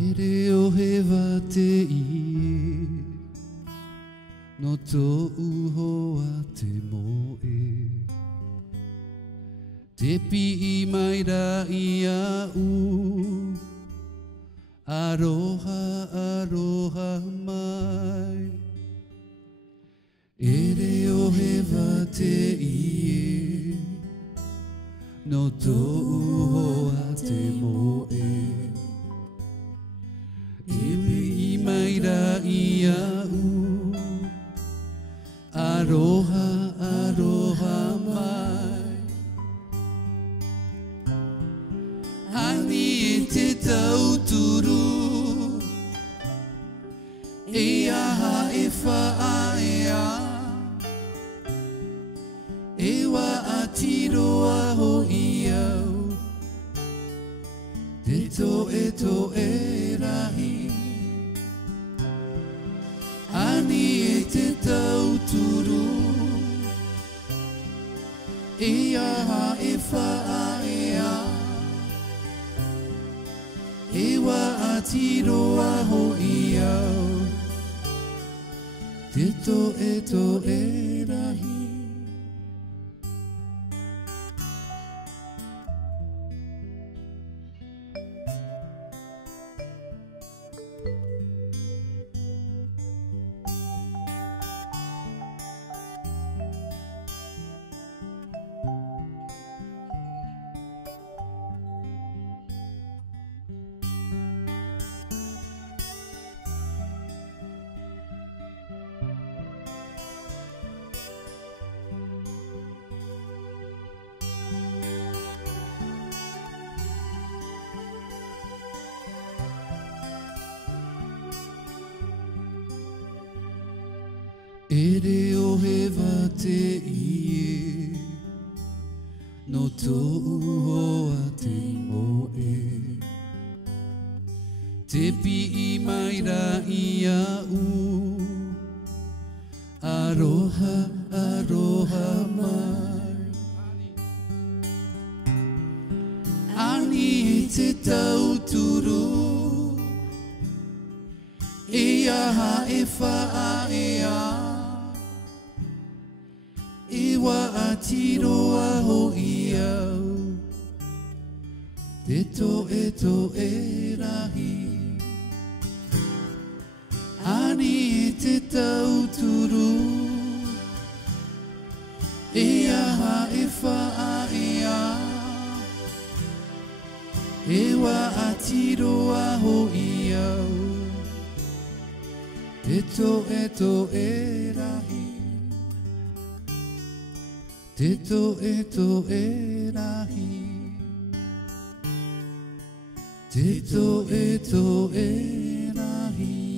E reo he wa te ie no tō uho a te moe te pi I mai ra I a u aroha aroha mai E reo he wa te ie no tō uho a te moe I mai ra I a u aroha aroha mai Ani e te tauturu E aha e whaaya E wa atiroa ho I au Te to e rahi Ani e te tauturu E aha e whaaya E wa atiroa ho I au Te to e rahi E reo he wa te ie no tō uho a te moe Te pi I mai ra I a u aroha aroha mai Ani e te tauturu E aha e whaaya E wa atiroa ho I au Te to e rahi Ani e te tauturu E aha e whaaya E wa atiroa ho I au Te to e rahi Te to e rahi Te to e rahi